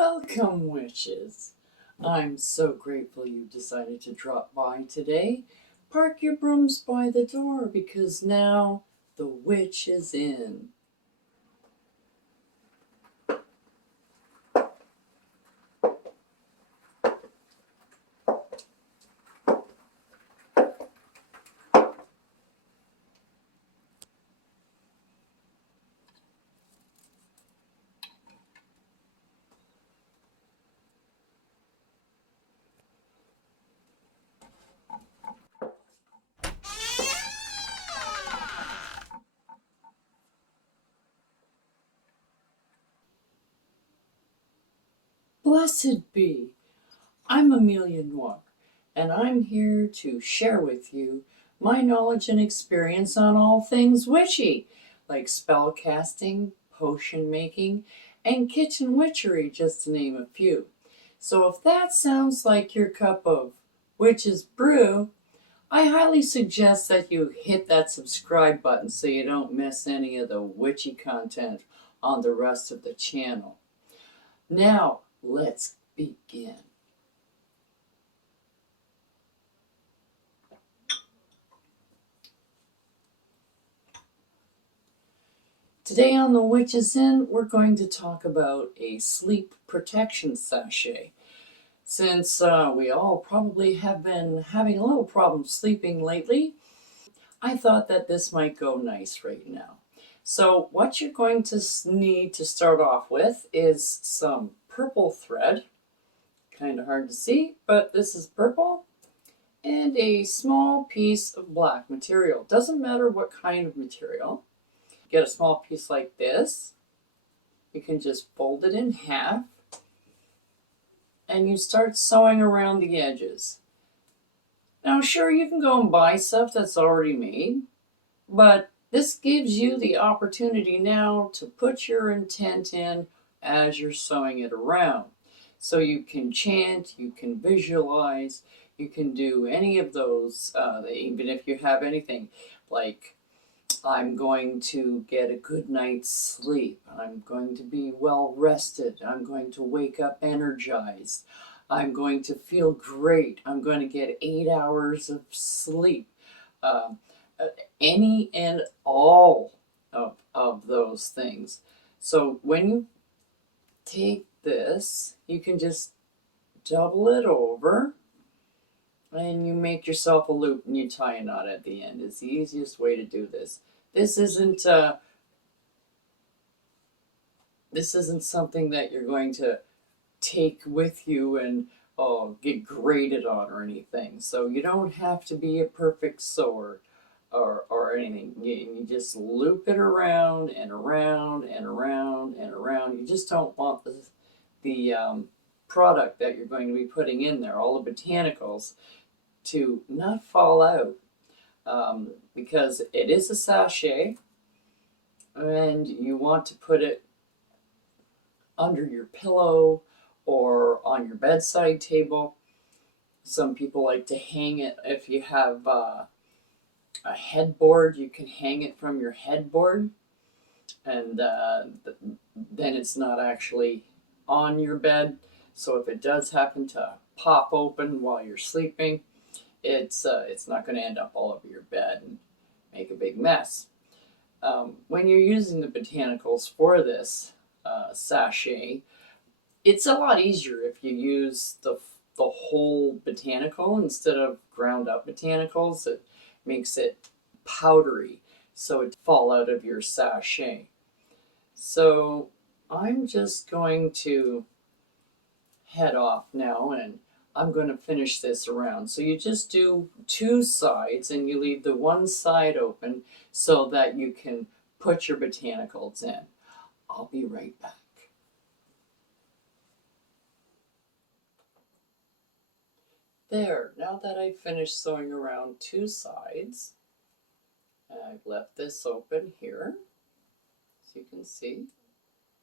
Welcome, witches. I'm so grateful you decided to drop by today. Park your brooms by the door because now the witch is in. Blessed be. I'm Amelia Noir, and I'm here to share with you my knowledge and experience on all things witchy, like spell casting, potion making, and kitchen witchery, just to name a few. So if that sounds like your cup of witch's brew, I highly suggest that you hit that subscribe button so you don't miss any of the witchy content on the rest of the channel. Now, let's begin. Today on The Witch's Inn, we're going to talk about a sleep protection sachet. Since we all probably have been having a little problem sleeping lately, I thought that this might go nice right now. So what you're going to need to start off with is some purple thread. Kind of hard to see, but this is purple. And a small piece of black material. Doesn't matter what kind of material. Get a small piece like this. You can just fold it in half. And you start sewing around the edges. Now sure, you can go and buy stuff that's already made, but this gives you the opportunity now to put your intent in as you're sewing it around. So you can chant, you can visualize, you can do any of those, even if you have anything like, I'm going to get a good night's sleep, I'm going to be well rested, I'm going to wake up energized, I'm going to feel great, I'm going to get 8 hours of sleep. Any and all of those things. So when you take this, you can just double it over and you make yourself a loop and you tie a knot at the end. It's the easiest way to do this. This isn't something that you're going to take with you and get graded on or anything. So you don't have to be a perfect sewer or anything. You just loop it around and around and around and around. You just don't want the product that you're going to be putting in there, all the botanicals, to not fall out, because it is a sachet and you want to put it under your pillow or on your bedside table. Some people like to hang it. If you have a headboard, you can hang it from your headboard, and then it's not actually on your bed. So if it does happen to pop open while you're sleeping, it's not going to end up all over your bed and make a big mess. When you're using the botanicals for this sachet, it's a lot easier if you use the whole botanical instead of ground up botanicals. It makes it powdery, so it fall out of your sachet. So I'm just going to head off now and I'm going to finish this around. So you just do 2 sides and you leave the one side open so that you can put your botanicals in. I'll be right back. There, now that I've finished sewing around 2 sides, I've left this open here, as you can see,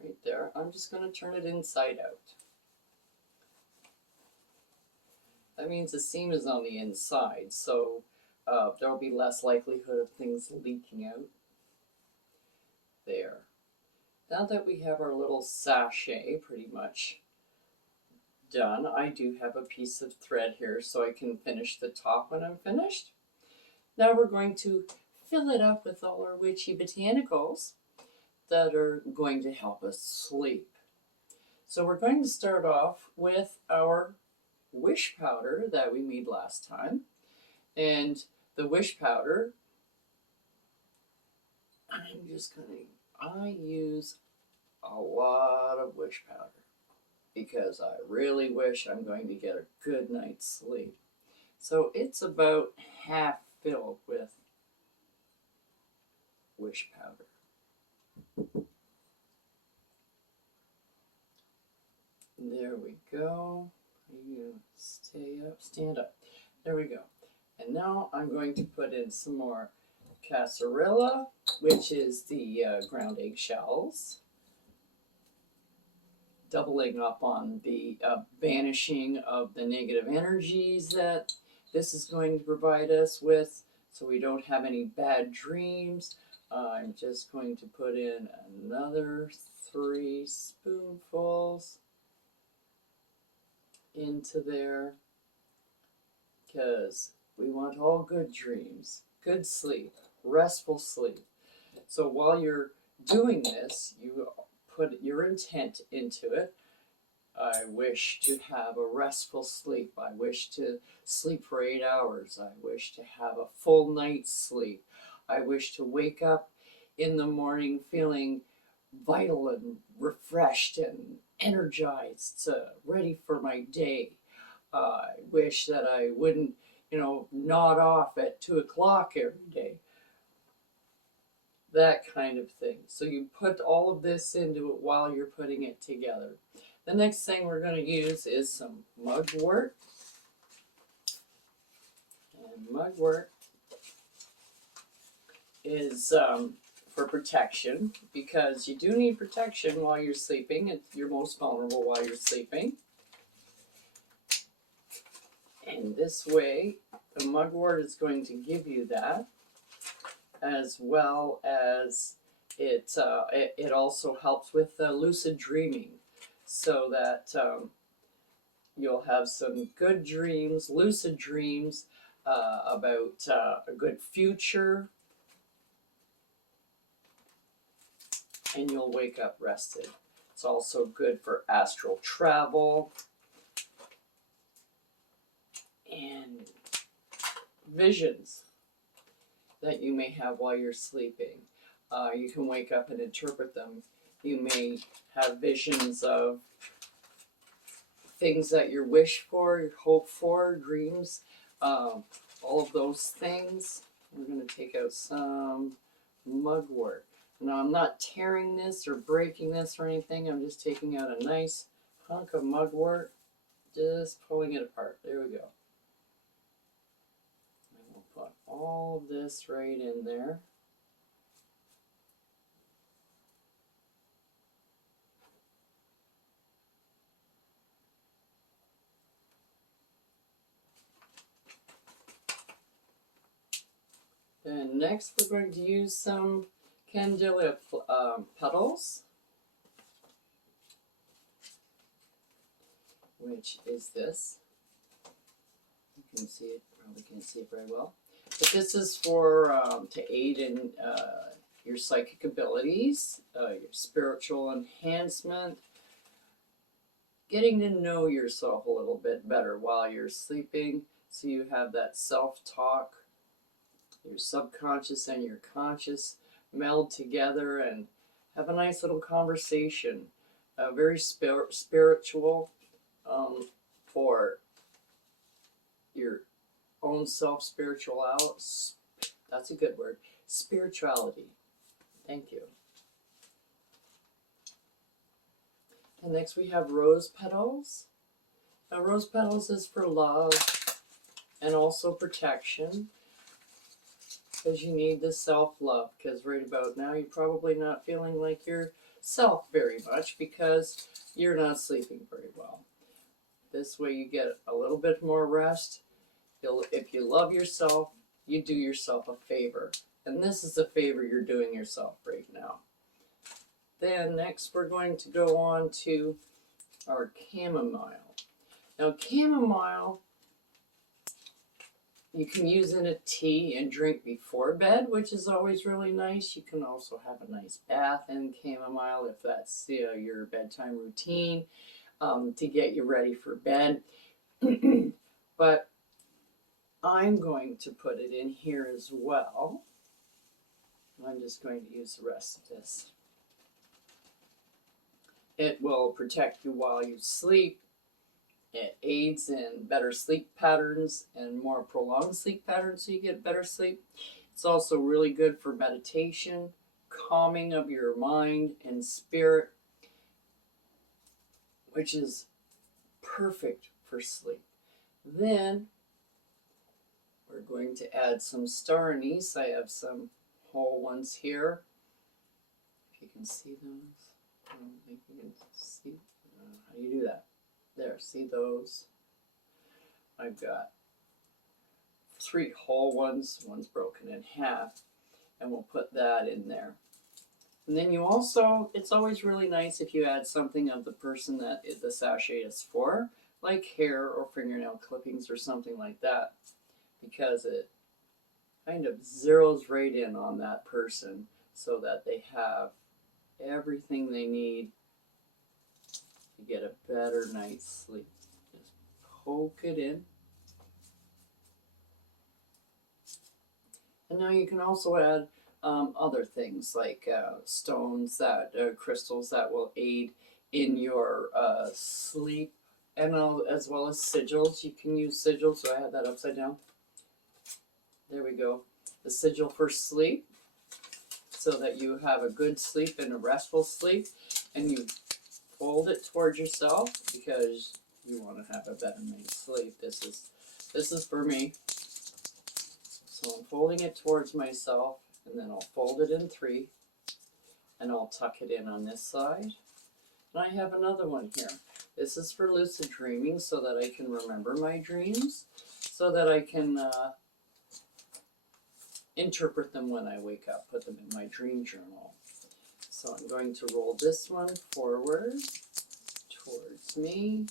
right there. I'm just going to turn it inside out. That means the seam is on the inside, so there will be less likelihood of things leaking out. There. Now that we have our little sachet pretty much done, I do have a piece of thread here so I can finish the top when I'm finished. Now we're going to fill it up with all our witchy botanicals that are going to help us sleep. So we're going to start off with our wish powder that we made last time. And the wish powder, I use a lot of wish powder because I really wish I'm going to get a good night's sleep. So it's about half filled with wish powder. There we go. You stay up, stand up. There we go. And now I'm going to put in some more cascarilla, which is the ground eggshells, doubling up on the banishing of the negative energies that this is going to provide us with, so we don't have any bad dreams. I'm just going to put in another 3 spoonfuls into there, because we want all good dreams, good sleep, restful sleep. So while you're doing this, you put your intent into it. I wish to have a restful sleep. I wish to sleep for 8 hours. I wish to have a full night's sleep. I wish to wake up in the morning feeling vital and refreshed and energized, ready for my day. I wish that I wouldn't, nod off at 2 o'clock every day. That kind of thing. So you put all of this into it while you're putting it together. The next thing we're going to use is some mugwort. And mugwort is for protection, because you do need protection while you're sleeping. You're most vulnerable while you're sleeping. And this way, the mugwort is going to give you that, as well as it also helps with lucid dreaming, so that you'll have some good dreams, lucid dreams about a good future, and you'll wake up rested. It's also good for astral travel and visions that you may have while you're sleeping. You can wake up and interpret them. You may have visions of things that you wish for, you hope for, dreams, all of those things. We're going to take out some mugwort. Now, I'm not tearing this or breaking this or anything. I'm just taking out a nice hunk of mugwort, just pulling it apart. There we go. And we'll put all of this right in there. And next we're going to use some candela petals, which is this. You can see it, probably can't see it very well. But this is for to aid in your psychic abilities, your spiritual enhancement, getting to know yourself a little bit better while you're sleeping, so you have that self-talk. Your subconscious and your conscious meld together and have a nice little conversation. Very spiritual, for your own that's a good word. Spirituality. Thank you. And next we have rose petals. Now, rose petals is for love and also protection, because you need the self-love, because right about now you're probably not feeling like yourself very much because you're not sleeping very well. This way you get a little bit more rest. If you love yourself, you do yourself a favor. And this is a favor you're doing yourself right now. Then next we're going to go on to our chamomile. Now, chamomile, you can use in a tea and drink before bed, which is always really nice. You can also have a nice bath in chamomile if that's your bedtime routine, to get you ready for bed. But I'm going to put it in here as well. I'm just going to use the rest of this. It will protect you while you sleep. It aids in better sleep patterns and more prolonged sleep patterns so you get better sleep. It's also really good for meditation, calming of your mind and spirit, which is perfect for sleep. Then we're going to add some star anise. I have some whole ones here. If you can see those. I don't think you can see. How do you do that? There, see those? I've got 3 whole ones. One's broken in half. And we'll put that in there. And then you also, it's always really nice if you add something of the person that the sachet is for, like hair or fingernail clippings or something like that, because it kind of zeroes right in on that person so that they have everything they need to get a better night's sleep. Just poke it in. And now you can also add other things like stones, crystals that will aid in your sleep, and as well as sigils. You can use sigils, so I have that upside down. There we go. The sigil for sleep, so that you have a good sleep and a restful sleep, and you fold it towards yourself because you want to have a better night's sleep. This is for me. So I'm folding it towards myself, and then I'll fold it in 3, and I'll tuck it in on this side. And I have another one here. This is for lucid dreaming, so that I can remember my dreams, so that I can interpret them when I wake up, put them in my dream journal. So I'm going to roll this one forward towards me.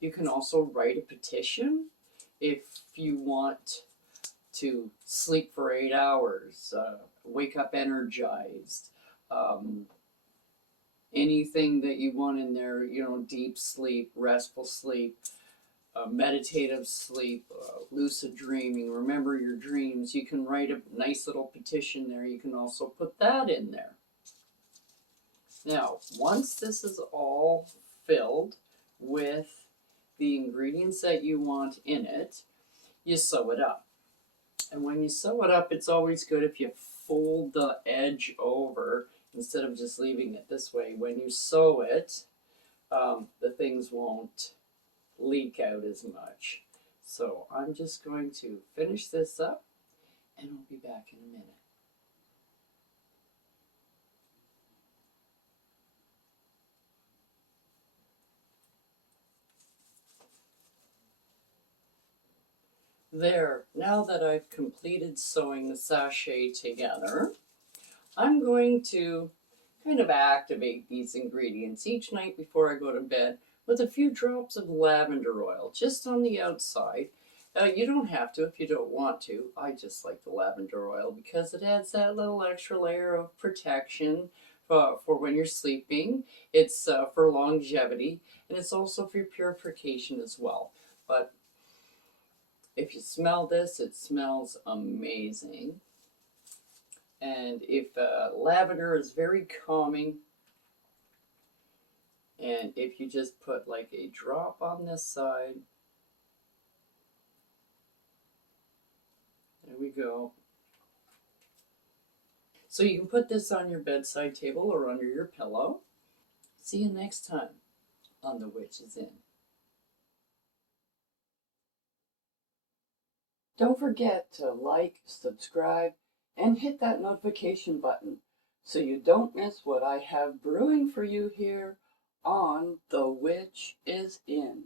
You can also write a petition if you want to sleep for 8 hours, wake up energized, anything that you want in there, deep sleep, restful sleep, meditative sleep, lucid dreaming, remember your dreams. You can write a nice little petition there. You can also put that in there. Now, once this is all filled with the ingredients that you want in it, you sew it up. And when you sew it up, it's always good if you fold the edge over instead of just leaving it this way. When you sew it, the things won't leak out as much. So I'm just going to finish this up, and I'll be back in a minute. There, now that I've completed sewing the sachet together, I'm going to kind of activate these ingredients each night before I go to bed with a few drops of lavender oil just on the outside. You don't have to if you don't want to. I just like the lavender oil because it adds that little extra layer of protection for when you're sleeping. It's for longevity, and it's also for purification as well. But if you smell this, it smells amazing. And if lavender is very calming, and if you just put like a drop on this side, there we go. So you can put this on your bedside table or under your pillow. See you next time on The Witch is In. Don't forget to like, subscribe, and hit that notification button so you don't miss what I have brewing for you here on The Witch is In.